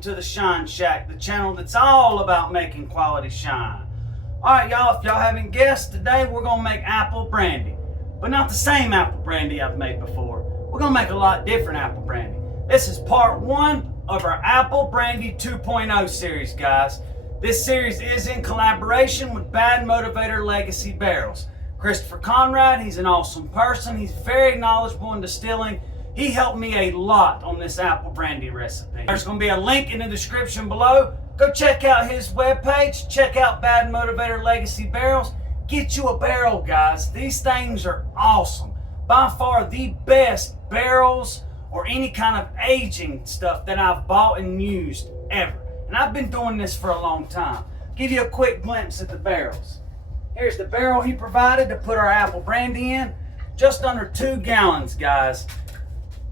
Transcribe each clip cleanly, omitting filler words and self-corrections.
welcome to the Shine Shack, the channel that's all about making quality shine. Alright y'all, if y'all haven't guessed, today we're going to make apple brandy. But not the same apple brandy I've made before. We're going to make a lot different apple brandy. This is part 1 of our Apple Brandy 2.0 series, guys. This series is in collaboration with Bad Motivator Legacy Barrels. Christopher Conrad, he's an awesome person. He's very knowledgeable in distilling. He helped me a lot on this apple brandy recipe. There's going to be a link in the description below. Go check out his webpage. Check out Bad Motivator Legacy Barrels. Get you a barrel, guys. These things are awesome. By far the best barrels or any kind of aging stuff that I've bought and used ever. And I've been doing this for a long time. Give you a quick glimpse at the barrels. Here's the barrel he provided to put our apple brandy in. Just under 2 gallons, guys.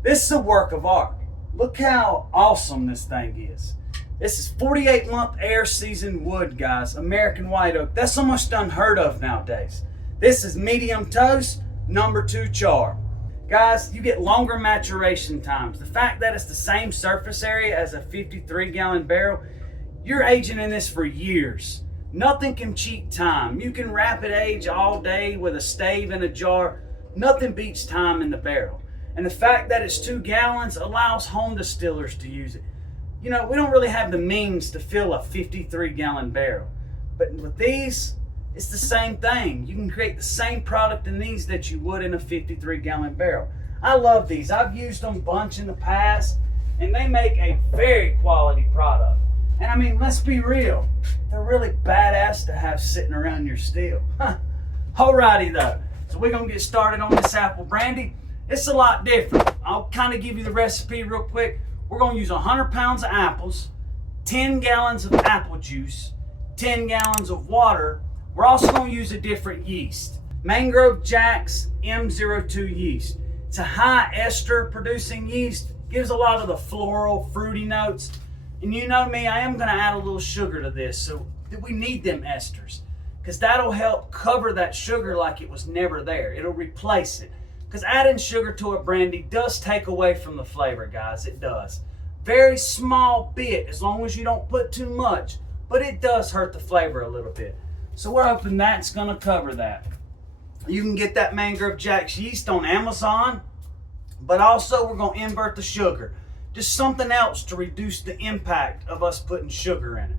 This is a work of art. Look how awesome this thing is. This is 48-month air seasoned wood, guys. American white oak. That's almost unheard of nowadays. This is medium toast, number 2 char. Guys, you get longer maturation times. The fact that it's the same surface area as a 53-gallon barrel, you're aging in this for years. Nothing can cheat time. You can rapid age all day with a stave in a jar. Nothing beats time in the barrel. And the fact that it's 2 gallons allows home distillers to use it. You know, we don't really have the means to fill a 53-gallon barrel. But with these, it's the same thing. You can create the same product in these that you would in a 53-gallon barrel. I love these. I've used them a bunch in the past, and they make a very quality product. And I mean, let's be real. They're really badass to have sitting around your still. Alrighty though. So we're going to get started on this apple brandy. It's a lot different. I'll kind of give you the recipe real quick. We're going to use 100 pounds of apples, 10 gallons of apple juice, 10 gallons of water. We're also going to use a different yeast. Mangrove Jack's M02 yeast. It's a high ester producing yeast. Gives a lot of the floral, fruity notes. And you know me, I am going to add a little sugar to this. So we need them esters. Because that'll help cover that sugar like it was never there. It'll replace it. Because adding sugar to a brandy does take away from the flavor, guys. It does. Very small bit, as long as you don't put too much. But it does hurt the flavor a little bit. So we're hoping that's going to cover that. You can get that Mangrove Jack's yeast on Amazon. But also we're going to invert the sugar. Just something else to reduce the impact of us putting sugar in it.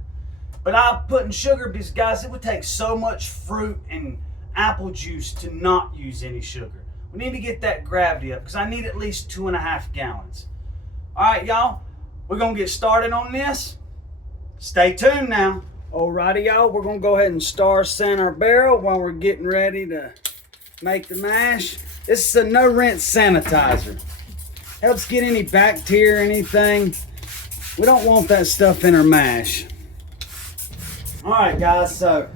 But I'm putting sugar because, guys, it would take so much fruit and apple juice to not use any sugar. We need to get that gravity up because I need at least 2.5 gallons. All right, y'all, we're going to get started on this. Stay tuned now. Alrighty, y'all, we're going to go ahead and star san our barrel while we're getting ready to make the mash. This is a no rinse sanitizer. Helps get any bacteria or anything. We don't want that stuff in our mash. All right, guys, so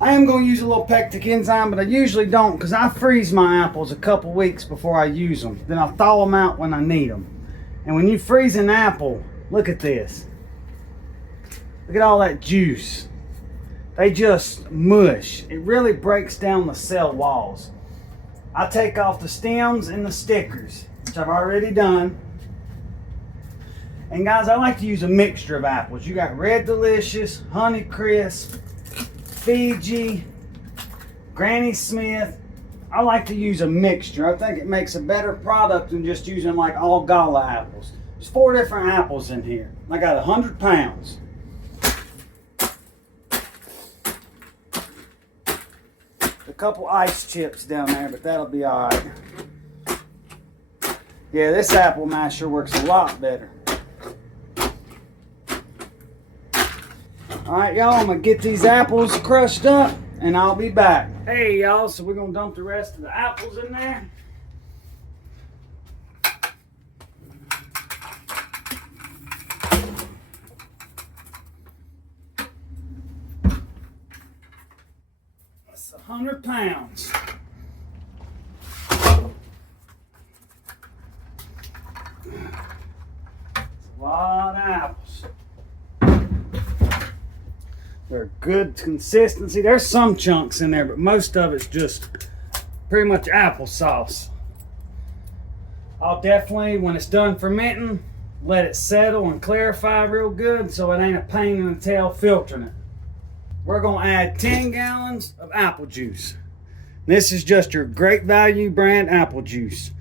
I am going to use a little pectic enzyme, but I usually don't because I freeze my apples a couple weeks before I use them. Then I'll thaw them out when I need them. And when you freeze an apple, look at this. Look at all that juice. They just mush. It really breaks down the cell walls. I take off the stems and the stickers, which I've already done. And guys, I like to use a mixture of apples. You got Red Delicious, Honey Crisp, Fiji, Granny Smith. I like to use a mixture. I think it makes a better product than just using like all gala apples. There's 4 different apples in here. I got 100 pounds. A couple ice chips down there, but that'll be all right. Yeah, this apple masher works a lot better. All right, y'all, I'm going to get these apples crushed up, and I'll be back. Hey, y'all, so we're going to dump the rest of the apples in there. That's 100 pounds. That's a lot of apples. They're good consistency. There's some chunks in there, but most of it's just pretty much applesauce. I'll definitely, when it's done fermenting, let it settle and clarify real good so it ain't a pain in the tail filtering it. We're gonna add 10 gallons of apple juice. This is just your Great Value brand apple juice.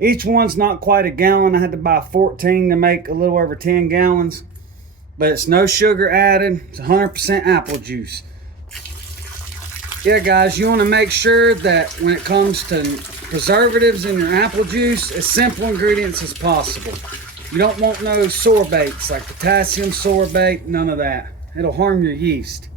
Each one's not quite a gallon. I had to buy 14 to make a little over 10 gallons. But it's no sugar added. It's 100% apple juice. Yeah, guys, you want to make sure that when it comes to preservatives in your apple juice, as simple ingredients as possible. You don't want no sorbates like potassium sorbate, none of that. It'll harm your yeast.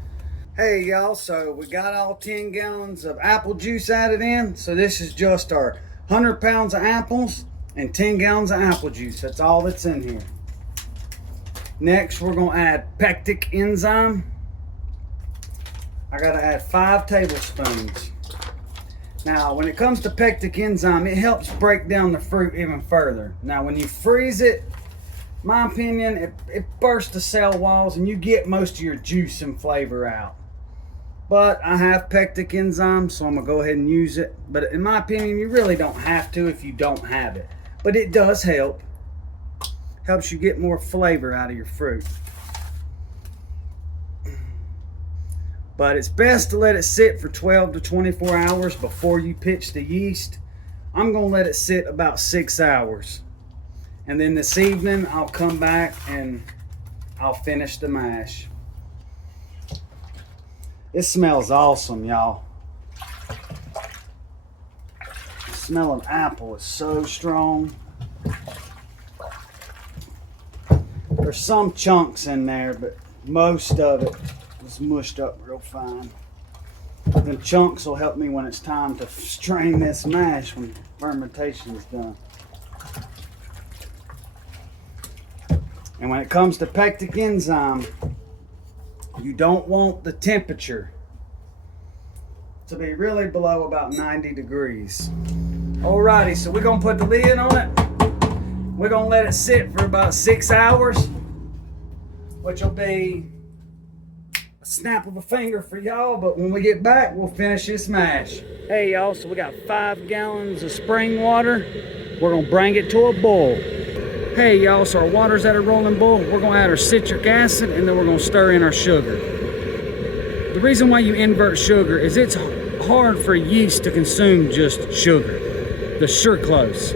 Hey y'all, so we got all 10 gallons of apple juice added in. So this is just our 100 pounds of apples and 10 gallons of apple juice. That's all that's in here. Next, we're gonna add pectic enzyme. I gotta add 5 tablespoons. Now, when it comes to pectic enzyme, it helps break down the fruit even further. Now, when you freeze it, my opinion, it bursts the cell walls and you get most of your juice and flavor out. But I have pectic enzyme, so I'm gonna go ahead and use it. But in my opinion, you really don't have to if you don't have it. But it does help. Helps you get more flavor out of your fruit. But it's best to let it sit for 12 to 24 hours before you pitch the yeast. I'm gonna let it sit about 6 hours. And then this evening, I'll come back and I'll finish the mash. It smells awesome, y'all. The smell of apple is so strong. There's some chunks in there, but most of it is mushed up real fine. Them chunks will help me when it's time to strain this mash when fermentation is done. And when it comes to pectic enzyme, you don't want the temperature to be really below about 90 degrees. Alrighty, so we're gonna put the lid on it. We're gonna let it sit for about 6 hours, which will be a snap of a finger for y'all, but when we get back, we'll finish this mash. Hey y'all, so we got 5 gallons of spring water. We're gonna bring it to a boil. Hey y'all, so our water's at a rolling boil. We're gonna add our citric acid and then we're gonna stir in our sugar. The reason why you invert sugar is it's hard for yeast to consume just sugar, the sucralose.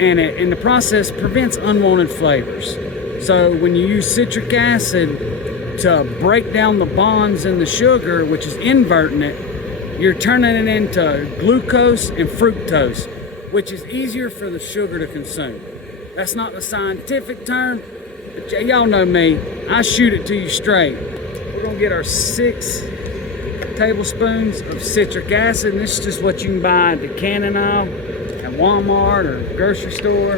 And it, in the process, prevents unwanted flavors. So when you use citric acid to break down the bonds in the sugar, which is inverting it, you're turning it into glucose and fructose, which is easier for the sugar to consume. That's not the scientific term, but y'all know me, I shoot it to you straight. We're gonna get our 6 tablespoons of citric acid, and this is just what you can buy at the canning aisle at Walmart or grocery store.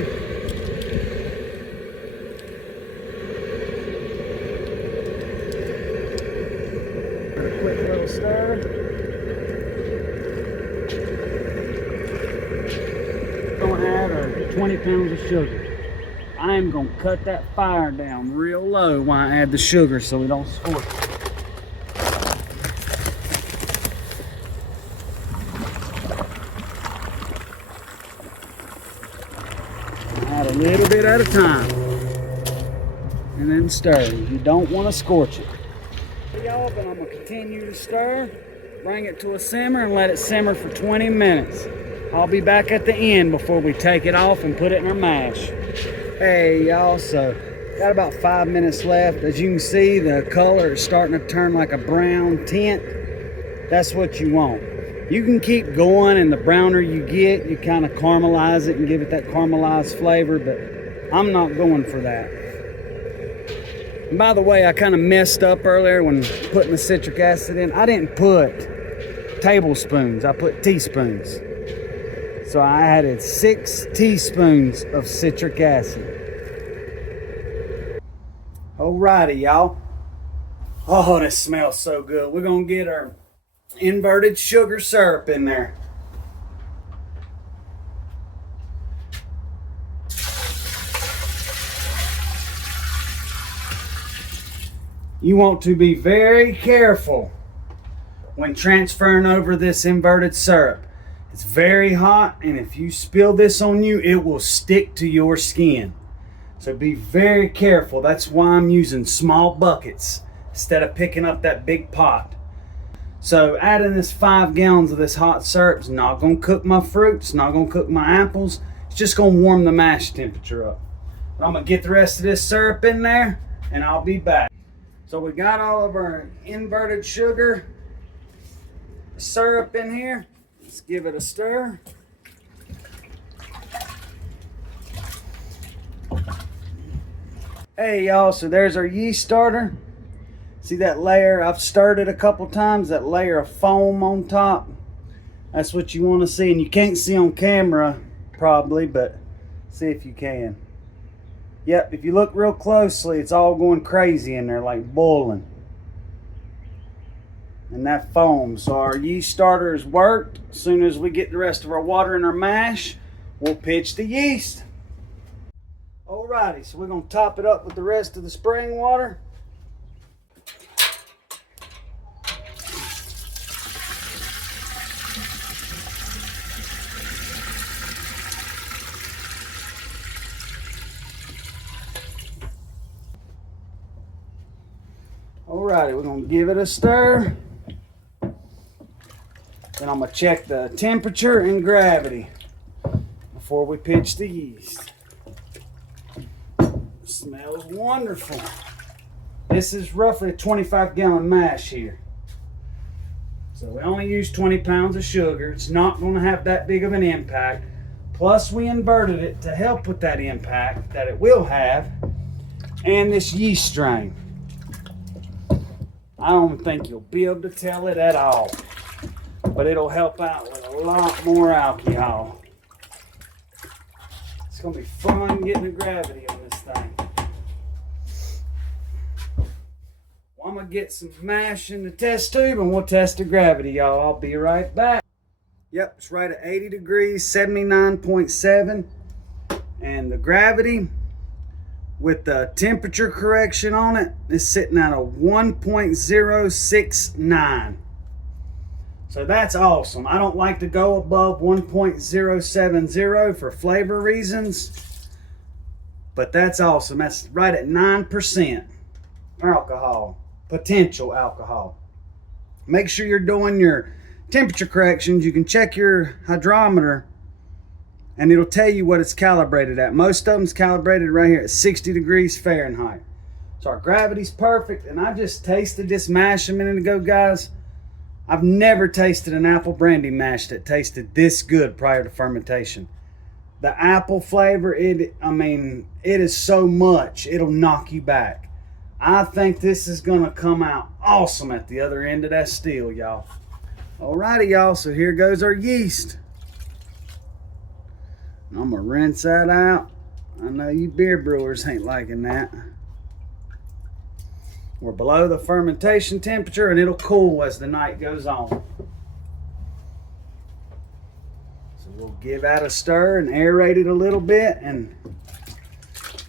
A quick little stir. Gonna add our 20 pounds of sugar. I am gonna cut that fire down real low when I add the sugar so we don't scorch it. Add a little bit at a time and then stir. You don't want to scorch it. Y'all, but I'm gonna continue to stir, bring it to a simmer and let it simmer for 20 minutes. I'll be back at the end before we take it off and put it in our mash. Hey y'all, so got about 5 minutes left. As you can see, the color is starting to turn like a brown tint. That's what you want. You can keep going, and the browner you get, you kind of caramelize it and give it that caramelized flavor, but I'm not going for that. And by the way, I kind of messed up earlier when putting the citric acid in. I didn't put tablespoons, I put teaspoons. So I added 6 teaspoons of citric acid. Alrighty, y'all. Oh, this smells so good. We're gonna get our inverted sugar syrup in there. You want to be very careful when transferring over this inverted syrup. It's very hot, and if you spill this on you, it will stick to your skin. So be very careful. That's why I'm using small buckets instead of picking up that big pot. So adding this 5 gallons of this hot syrup is not going to cook my fruits, not going to cook my apples. It's just going to warm the mash temperature up. But I'm going to get the rest of this syrup in there and I'll be back. So we got all of our inverted sugar syrup in here. Let's give it a stir. Hey y'all, so there's our yeast starter. See that layer? I've stirred it a couple times, that layer of foam on top. That's what you want to see, and you can't see on camera probably, but see if you can. Yep, if you look real closely, it's all going crazy in there, like boiling. And that foam. So our yeast starter has worked. As soon as we get the rest of our water in our mash, we'll pitch the yeast. Alrighty, so we're going to top it up with the rest of the spring water. Alrighty, we're going to give it a stir. Then I'm going to check the temperature and gravity before we pitch the yeast. Smells wonderful. This is roughly a 25-gallon mash here. So we only use 20 pounds of sugar. It's not going to have that big of an impact. Plus we inverted it to help with that impact that it will have. And this yeast strain. I don't think you'll be able to tell it at all. But it'll help out with a lot more alcohol. It's going to be fun getting the gravity on this thing. Well, I'm going to get some mash in the test tube and we'll test the gravity, y'all. I'll be right back. Yep, it's right at 80 degrees, 79.7. And the gravity with the temperature correction on it is sitting at a 1.069. So that's awesome. I don't like to go above 1.070 for flavor reasons, but that's awesome. That's right at 9% alcohol, potential alcohol. Make sure you're doing your temperature corrections. You can check your hydrometer and it'll tell you what it's calibrated at. Most of them's calibrated right here at 60 degrees Fahrenheit. So our gravity's perfect, and I just tasted this mash a minute ago, guys. I've never tasted an apple brandy mash that tasted this good prior to fermentation. The apple flavor, it is so much, it'll knock you back. I think this is gonna come out awesome at the other end of that still, y'all. Alrighty, y'all, so here goes our yeast. I'm gonna rinse that out. I know you beer brewers ain't liking that. We're below the fermentation temperature and it'll cool as the night goes on. So we'll give that a stir and aerate it a little bit and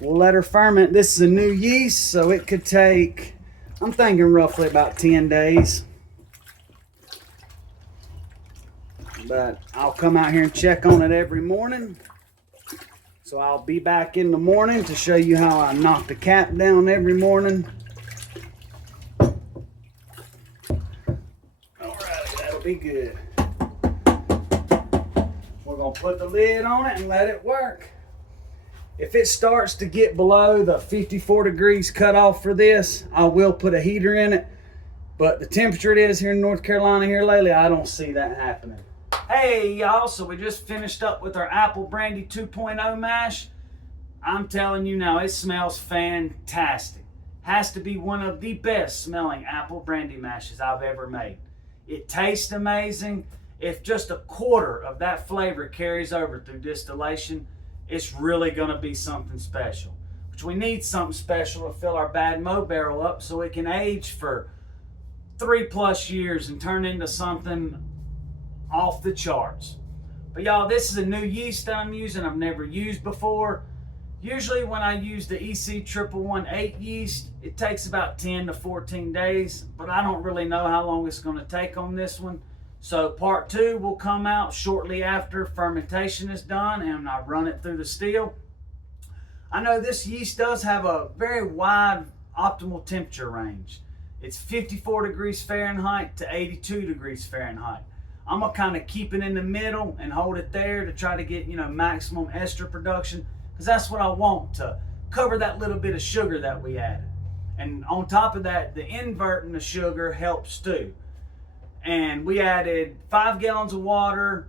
we'll let her ferment. This is a new yeast, so it could take, I'm thinking roughly about 10 days. But I'll come out here and check on it every morning. So I'll be back in the morning to show you how I knock the cap down every morning. Be good. We're going to put the lid on it and let it work. If it starts to get below the 54 degrees cutoff for this, I will put a heater in it. But the temperature it is here in North Carolina here lately, I don't see that happening. Hey y'all, so we just finished up with our Apple Brandy 2.0 mash. I'm telling you now, it smells fantastic. Has to be one of the best smelling apple brandy mashes I've ever made. It tastes amazing. If just a quarter of that flavor carries over through distillation, it's really going to be something special. Which we need something special to fill our Bad Mo barrel up so it can age for 3+ years and turn into something off the charts. But y'all, this is a new yeast that I'm using I've never used before. Usually when I use the EC-111-8 yeast, it takes about 10 to 14 days, but I don't really know how long it's going to take on this one. So part 2 will come out shortly after fermentation is done and I run it through the still. I know this yeast does have a very wide optimal temperature range. It's 54 degrees Fahrenheit to 82 degrees Fahrenheit. I'm gonna kind of keep it in the middle and hold it there to try to get, maximum ester production, because that's what I want to cover that little bit of sugar that we added. And on top of that, the inverting the sugar helps too. And we added 5 gallons of water,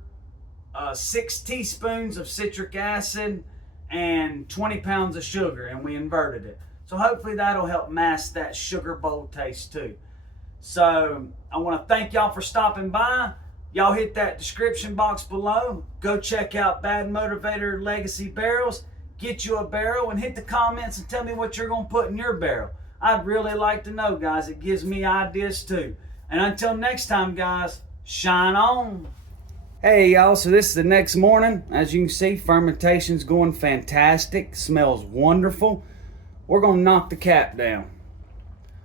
6 teaspoons of citric acid, and 20 pounds of sugar, and we inverted it. So hopefully that'll help mask that sugar bowl taste too. So I want to thank y'all for stopping by. Y'all hit that description box below. Go check out Bad Motivator Legacy Barrels. Get you a barrel and hit the comments and tell me what you're going to put in your barrel. I'd really like to know, guys. It gives me ideas too. And until next time, guys, shine on. Hey, y'all. So this is the next morning. As you can see, fermentation's going fantastic. Smells wonderful. We're going to knock the cap down.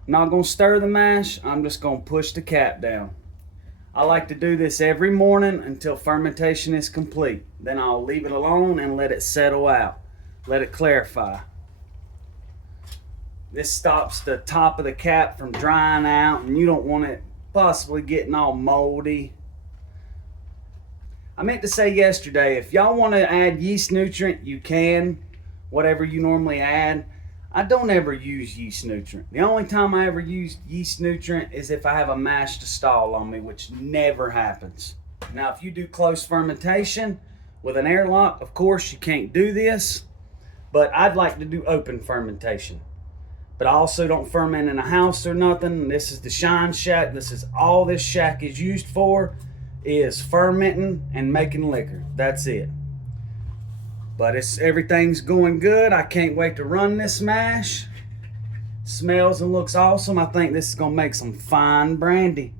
I'm not going to stir the mash. I'm just going to push the cap down. I like to do this every morning until fermentation is complete. Then I'll leave it alone and let it settle out. Let it clarify. This stops the top of the cap from drying out, and you don't want it possibly getting all moldy. I meant to say yesterday, if y'all want to add yeast nutrient, you can. Whatever you normally add. I don't ever use yeast nutrient. The only time I ever use yeast nutrient is if I have a mash to stall on me, which never happens. Now, if you do close fermentation with an airlock, of course you can't do this, but I'd like to do open fermentation. But I also don't ferment in a house or nothing. This is the Shine Shack. This is all this shack is used for, is fermenting and making liquor. That's it. But everything's going good. I can't wait to run this mash. Smells and looks awesome. I think this is going to make some fine brandy.